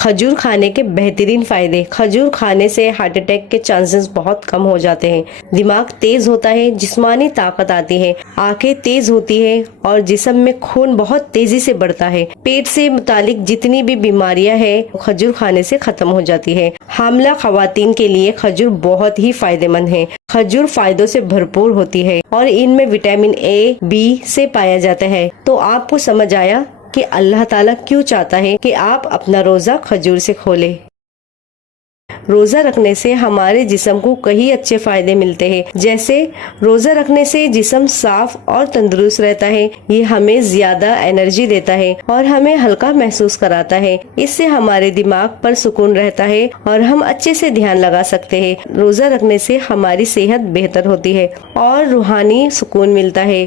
کھجور کھانے کے بہترین فائدے۔ کھجور کھانے سے ہارٹ اٹیک کے چانسز بہت کم ہو جاتے ہیں، دماغ تیز ہوتا ہے، جسمانی طاقت آتی ہے، آنکھیں تیز ہوتی ہے اور جسم میں خون بہت تیزی سے بڑھتا ہے۔ پیٹ سے متعلق جتنی بھی بیماریاں ہیں کھجور کھانے سے ختم ہو جاتی ہے۔ حاملہ خواتین کے لیے کھجور بہت ہی فائدے مند ہے۔ کھجور فائدوں سے بھرپور ہوتی ہے اور ان میں وٹامن اے، بی سے پایا جاتا ہے۔ تو آپ کو سمجھ آیا کہ اللہ تعالیٰ کیوں چاہتا ہے کہ آپ اپنا روزہ کھجور سے کھولیں۔ روزہ رکھنے سے ہمارے جسم کو کئی اچھے فائدے ملتے ہیں، جیسے روزہ رکھنے سے جسم صاف اور تندرست رہتا ہے، یہ ہمیں زیادہ انرجی دیتا ہے اور ہمیں ہلکا محسوس کراتا ہے۔ اس سے ہمارے دماغ پر سکون رہتا ہے اور ہم اچھے سے دھیان لگا سکتے ہیں۔ روزہ رکھنے سے ہماری صحت بہتر ہوتی ہے اور روحانی سکون ملتا ہے۔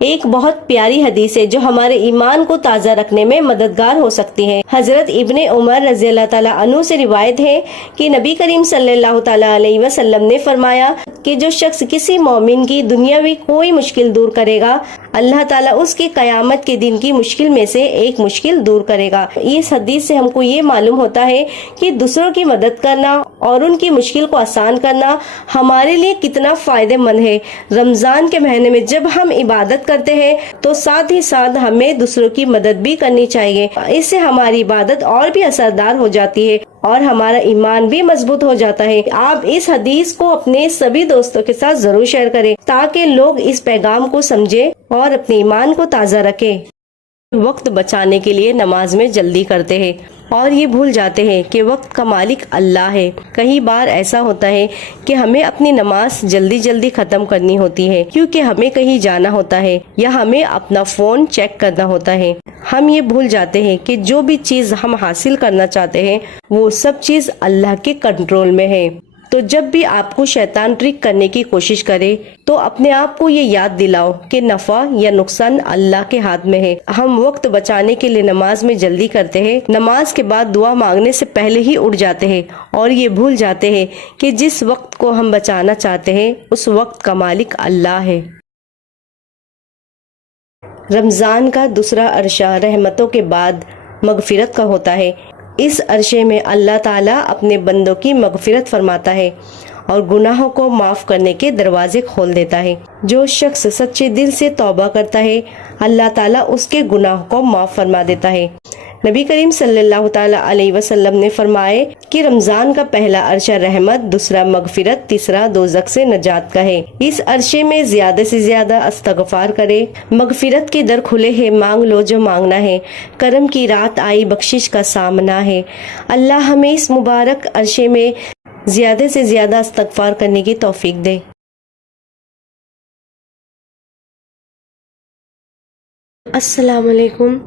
ایک بہت پیاری حدیث ہے جو ہمارے ایمان کو تازہ رکھنے میں مددگار ہو سکتی ہے۔ حضرت ابن عمر رضی اللہ تعالیٰ عنہ سے روایت ہے کہ نبی کریم صلی اللہ تعالیٰ علیہ وسلم نے فرمایا کہ جو شخص کسی مومن کی دنیاوی کوئی مشکل دور کرے گا، اللہ تعالیٰ اس کی قیامت کے دن کی مشکل میں سے ایک مشکل دور کرے گا۔ اس حدیث سے ہم کو یہ معلوم ہوتا ہے کہ دوسروں کی مدد کرنا اور ان کی مشکل کو آسان کرنا ہمارے لیے کتنا فائدہ مند ہے۔ رمضان کے مہینے میں جب ہم عبادت کرتے ہیں تو ساتھ ہی ساتھ ہمیں دوسروں کی مدد بھی کرنی چاہیے۔ اس سے ہماری عبادت اور بھی اثردار ہو جاتی ہے اور ہمارا ایمان بھی مضبوط ہو جاتا ہے۔ آپ اس حدیث کو اپنے سبھی دوستوں کے ساتھ ضرور شیئر کریں تاکہ لوگ اس پیغام کو سمجھیں اور اپنے ایمان کو تازہ رکھیں۔ وقت بچانے کے لیے نماز میں جلدی کرتے ہیں اور یہ بھول جاتے ہیں کہ وقت کا مالک اللہ ہے۔ کئی بار ایسا ہوتا ہے کہ ہمیں اپنی نماز جلدی جلدی ختم کرنی ہوتی ہے کیونکہ ہمیں کہیں جانا ہوتا ہے یا ہمیں اپنا فون چیک کرنا ہوتا ہے۔ ہم یہ بھول جاتے ہیں کہ جو بھی چیز ہم حاصل کرنا چاہتے ہیں وہ سب چیز اللہ کے کنٹرول میں ہے۔ تو جب بھی آپ کو شیطان ٹرک کرنے کی کوشش کرے تو اپنے آپ کو یہ یاد دلاؤ کہ نفع یا نقصان اللہ کے ہاتھ میں ہے۔ ہم وقت بچانے کے لیے نماز میں جلدی کرتے ہیں، نماز کے بعد دعا مانگنے سے پہلے ہی اٹھ جاتے ہیں اور یہ بھول جاتے ہیں کہ جس وقت کو ہم بچانا چاہتے ہیں اس وقت کا مالک اللہ ہے۔ رمضان کا دوسرا عرصہ رحمتوں کے بعد مغفرت کا ہوتا ہے۔ اس عرصے میں اللہ تعالیٰ اپنے بندوں کی مغفرت فرماتا ہے اور گناہوں کو معاف کرنے کے دروازے کھول دیتا ہے۔ جو شخص سچے دل سے توبہ کرتا ہے اللہ تعالیٰ اس کے گناہوں کو معاف فرما دیتا ہے۔ نبی کریم صلی اللہ تعالیٰ علیہ وسلم نے فرمائے کہ رمضان کا پہلا عرصہ رحمت، دوسرا مغفرت، تیسرا دوزخ سے نجات کا ہے۔ اس عرصے میں زیادہ سے زیادہ استغفار کرے، مغفرت کے در کھلے ہیں، مانگ لو جو مانگنا ہے، کرم کی رات آئی، بخشش کا سامنا ہے۔ اللہ ہمیں اس مبارک عرصے میں زیادہ سے زیادہ استغفار کرنے کی توفیق دے۔ السلام علیکم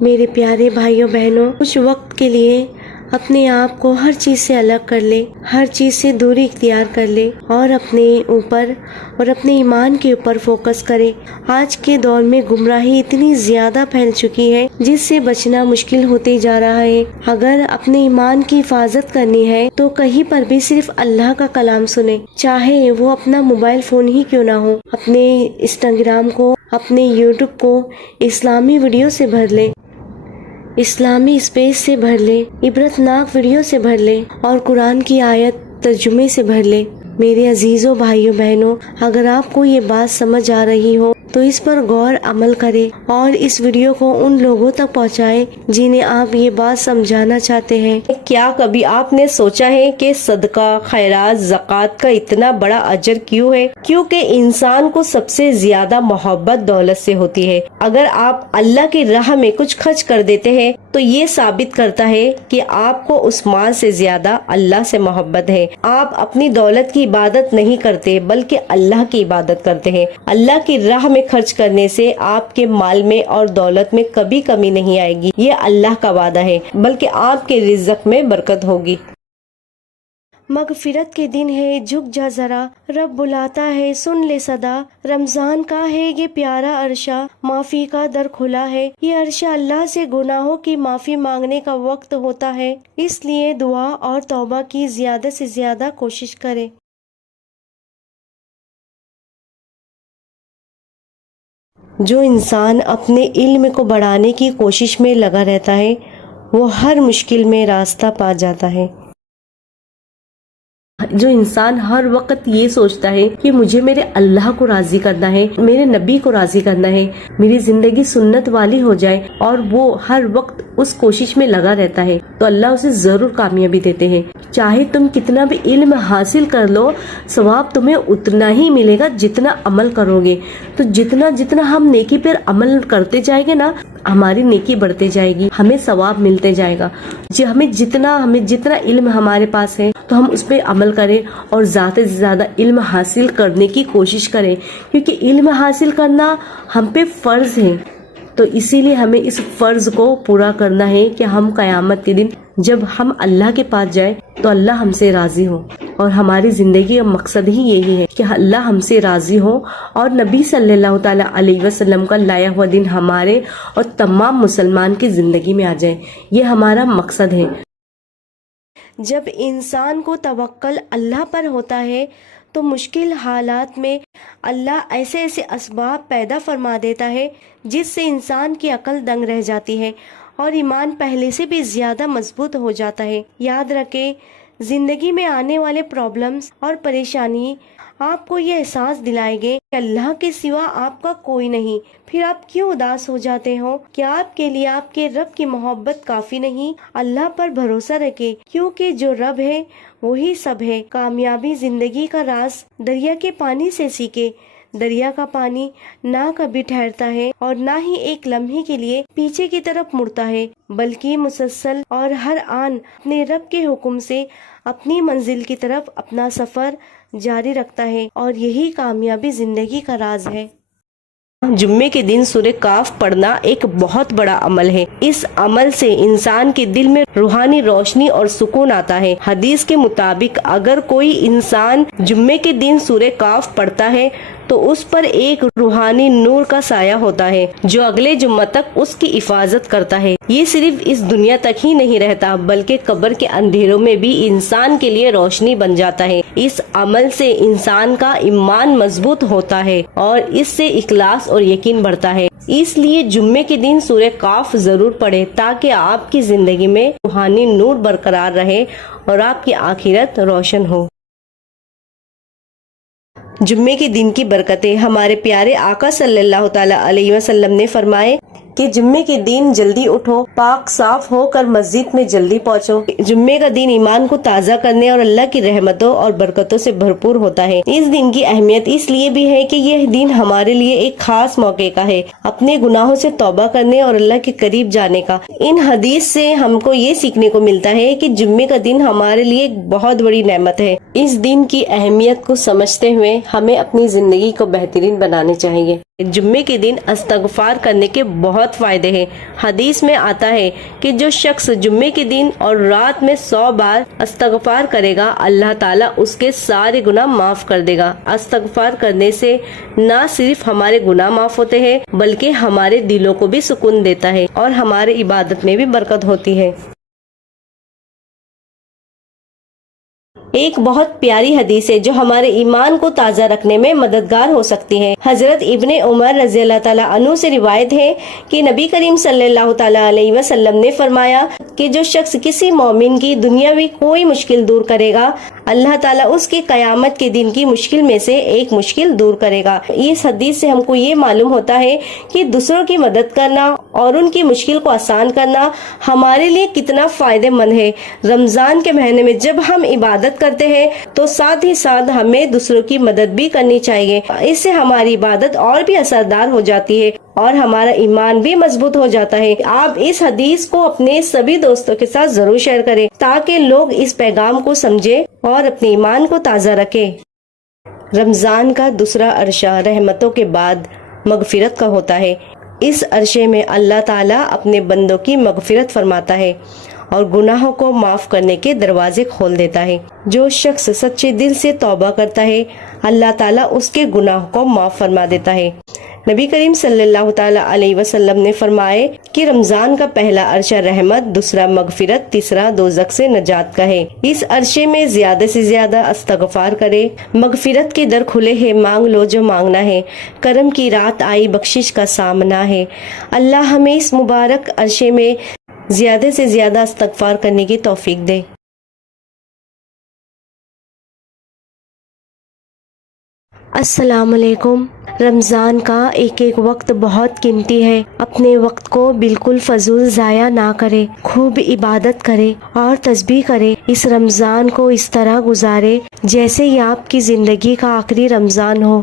میرے پیارے بھائیوں بہنوں، کچھ وقت کے لیے اپنے آپ کو ہر چیز سے الگ کر لے، ہر چیز سے دوری اختیار کر لے اور اپنے اوپر اور اپنے ایمان کے اوپر فوکس کرے۔ آج کے دور میں گمراہی اتنی زیادہ پھیل چکی ہے جس سے بچنا مشکل ہوتے جا رہا ہے۔ اگر اپنے ایمان کی حفاظت کرنی ہے تو کہیں پر بھی صرف اللہ کا کلام سنیں، چاہے وہ اپنا موبائل فون ہی کیوں نہ ہو۔ اپنے انسٹاگرام کو، اپنے یوٹیوب کو اسلامی ویڈیو سے بھر لے، اسلامی اسپیس سے بھر لے، عبرت ناک ویڈیو سے بھر لے اور قرآن کی آیت ترجمے سے بھر لے۔ میرے عزیزوں بھائیوں بہنوں، اگر آپ کو یہ بات سمجھ آ رہی ہو تو اس پر غور عمل کریں اور اس ویڈیو کو ان لوگوں تک پہنچائیں جنہیں آپ یہ بات سمجھانا چاہتے ہیں۔ کیا کبھی آپ نے سوچا ہے کہ صدقہ، خیرات، زکوٰۃ کا اتنا بڑا اجر کیوں ہے؟ کیونکہ انسان کو سب سے زیادہ محبت دولت سے ہوتی ہے۔ اگر آپ اللہ کی راہ میں کچھ خرچ کر دیتے ہیں تو یہ ثابت کرتا ہے کہ آپ کو اس مال سے زیادہ اللہ سے محبت ہے۔ آپ اپنی دولت کی عبادت نہیں کرتے بلکہ اللہ کی عبادت کرتے ہیں۔ اللہ کی راہ میں خرچ کرنے سے آپ کے مال میں اور دولت میں کبھی کمی نہیں آئے گی، یہ اللہ کا وعدہ ہے، بلکہ آپ کے رزق میں برکت ہوگی۔ مغفرت کے دن ہے، جھک جا ذرا، رب بلاتا ہے، سن لے صدا۔ رمضان کا ہے یہ پیارا عرصہ، معافی کا در کھلا ہے۔ یہ عرصہ اللہ سے گناہوں کی معافی مانگنے کا وقت ہوتا ہے، اس لیے دعا اور توبہ کی زیادہ سے زیادہ کوشش کریں۔ جو انسان اپنے علم کو بڑھانے کی کوشش میں لگا رہتا ہے وہ ہر مشکل میں راستہ پا جاتا ہے۔ جو انسان ہر وقت یہ سوچتا ہے کہ مجھے میرے اللہ کو راضی کرنا ہے، میرے نبی کو راضی کرنا ہے، میری زندگی سنت والی ہو جائے، اور وہ ہر وقت اس کوشش میں لگا رہتا ہے تو اللہ اسے ضرور کامیابی دیتے ہیں۔ چاہے تم کتنا بھی علم حاصل کر لو، ثواب تمہیں اتنا ہی ملے گا جتنا عمل کرو گے۔ تو جتنا ہم نیکی پر عمل کرتے جائیں گے نا، ہماری نیکی بڑھتے جائے گی، ہمیں ثواب ملتے جائے گا۔ ہمیں جتنا علم ہمارے پاس ہے تو ہم اس پہ عمل کریں اور زیادہ سے زیادہ علم حاصل کرنے کی کوشش کریں، کیونکہ علم حاصل کرنا ہم پہ فرض ہے۔ تو اسی لیے ہمیں اس فرض کو پورا کرنا ہے کہ ہم قیامت کے دن جب ہم اللہ کے پاس جائیں تو اللہ ہم سے راضی ہو، اور ہماری زندگی کا مقصد ہی یہی ہے کہ اللہ ہم سے راضی ہو اور نبی صلی اللہ تعالی علیہ وسلم کا لایا ہوا دین ہمارے اور تمام مسلمان کی زندگی میں آ جائے۔ یہ ہمارا مقصد ہے۔ جب انسان کو توکل اللہ پر ہوتا ہے تو مشکل حالات میں اللہ ایسے اسباب پیدا فرما دیتا ہے جس سے انسان کی عقل دنگ رہ جاتی ہے اور ایمان پہلے سے بھی زیادہ مضبوط ہو جاتا ہے۔ یاد رکھیں، زندگی میں آنے والے پرابلمز اور پریشانی آپ کو یہ احساس دلائیں گے کہ اللہ کے سوا آپ کا کوئی نہیں۔ پھر آپ کیوں اداس ہو جاتے ہو؟ کیا آپ کے لیے آپ کے رب کی محبت کافی نہیں؟ اللہ پر بھروسہ رکھیں، کیونکہ جو رب ہے وہی سب ہے۔ کامیابی زندگی کا راز دریا کے پانی سے سیکھے۔ دریا کا پانی نہ کبھی ٹھہرتا ہے اور نہ ہی ایک لمحے کے لیے پیچھے کی طرف مڑتا ہے، بلکہ مسلسل اور ہر آن اپنے رب کے حکم سے اپنی منزل کی طرف اپنا سفر جاری رکھتا ہے، اور یہی کامیابی زندگی کا راز ہے۔ جمعے کے دن سورہ کاف پڑھنا ایک بہت بڑا عمل ہے۔ اس عمل سے انسان کے دل میں روحانی روشنی اور سکون آتا ہے۔ حدیث کے مطابق اگر کوئی انسان جمعے کے دن سورہ کاف پڑھتا ہے تو اس پر ایک روحانی نور کا سایہ ہوتا ہے جو اگلے جمعہ تک اس کی حفاظت کرتا ہے۔ یہ صرف اس دنیا تک ہی نہیں رہتا بلکہ قبر کے اندھیروں میں بھی انسان کے لیے روشنی بن جاتا ہے۔ اس عمل سے انسان کا ایمان مضبوط ہوتا ہے اور اس سے اخلاص اور یقین بڑھتا ہے۔ اس لیے جمعے کے دن سورہ کاف ضرور پڑھیں تاکہ آپ کی زندگی میں روحانی نور برقرار رہے اور آپ کی آخرت روشن ہو۔ جمعے کے دن کی برکتیں۔ ہمارے پیارے آقا صلی اللہ تعالی علیہ وسلم نے فرمائے کہ جمعے کے دن جلدی اٹھو، پاک صاف ہو کر مسجد میں جلدی پہنچو۔ جمعے کا دن ایمان کو تازہ کرنے اور اللہ کی رحمتوں اور برکتوں سے بھرپور ہوتا ہے۔ اس دن کی اہمیت اس لیے بھی ہے کہ یہ دن ہمارے لیے ایک خاص موقع کا ہے اپنے گناہوں سے توبہ کرنے اور اللہ کے قریب جانے کا۔ ان حدیث سے ہم کو یہ سیکھنے کو ملتا ہے کہ جمعے کا دن ہمارے لیے ایک بہت بڑی نعمت ہے۔ اس دن کی اہمیت کو سمجھتے ہوئے ہمیں اپنی زندگی کو بہترین بنانے چاہیے۔ جمعے کے دن استغفار کرنے کے بہت فائدے ہیں۔ حدیث میں آتا ہے کہ جو شخص جمعے کے دن اور رات میں 100 بار استغفار کرے گا اللہ تعالیٰ اس کے سارے گناہ معاف کر دے گا۔ استغفار کرنے سے نہ صرف ہمارے گناہ معاف ہوتے ہیں بلکہ ہمارے دلوں کو بھی سکون دیتا ہے اور ہمارے عبادت میں بھی برکت ہوتی ہے۔ ایک بہت پیاری حدیث ہے جو ہمارے ایمان کو تازہ رکھنے میں مددگار ہو سکتی ہے۔ حضرت ابن عمر رضی اللہ تعالیٰ عنہ سے روایت ہے کہ نبی کریم صلی اللہ تعالیٰ علیہ وسلم نے فرمایا کہ جو شخص کسی مومن کی دنیاوی کوئی مشکل دور کرے گا اللہ تعالیٰ اس کی قیامت کے دن کی مشکل میں سے ایک مشکل دور کرے گا۔ اس حدیث سے ہم کو یہ معلوم ہوتا ہے کہ دوسروں کی مدد کرنا اور ان کی مشکل کو آسان کرنا ہمارے لیے کتنا فائدہ مند ہے۔ رمضان کے مہینے میں جب ہم عبادت کرتے ہیں تو ساتھ ہی ساتھ ہمیں دوسروں کی مدد بھی کرنی چاہیے۔ اس سے ہماری عبادت اور بھی اثردار ہو جاتی ہے اور ہمارا ایمان بھی مضبوط ہو جاتا ہے۔ آپ اس حدیث کو اپنے سبھی دوستوں کے ساتھ ضرور شیئر کریں تاکہ لوگ اس پیغام کو سمجھیں اور اپنے ایمان کو تازہ رکھیں۔ رمضان کا دوسرا عرصہ رحمتوں کے بعد مغفرت کا ہوتا ہے۔ اس عرصے میں اللہ تعالیٰ اپنے بندوں کی مغفرت فرماتا ہے اور گناہوں کو معاف کرنے کے دروازے کھول دیتا ہے۔ جو شخص سچے دل سے توبہ کرتا ہے اللہ تعالیٰ اس کے گناہوں کو معاف فرما دیتا ہے۔ نبی کریم صلی اللہ تعالی علیہ وسلم نے فرمائے کہ رمضان کا پہلا عرصہ رحمت، دوسرا مغفرت، تیسرا دوزخ سے نجات کا ہے۔ اس عرصے میں زیادہ سے زیادہ استغفار کرے، مغفرت کے در کھلے ہیں، مانگ لو جو مانگنا ہے، کرم کی رات آئی، بخشش کا سامنا ہے۔ اللہ ہمیں اس مبارک عرصے میں زیادہ سے زیادہ استغفار کرنے کی توفیق دے۔ السلام علیکم۔ رمضان کا ایک ایک وقت بہت قیمتی ہے، اپنے وقت کو بالکل فضول ضائع نہ کرے، خوب عبادت کرے اور تسبیح کرے۔ اس رمضان کو اس طرح گزارے جیسے یہ آپ کی زندگی کا آخری رمضان ہو۔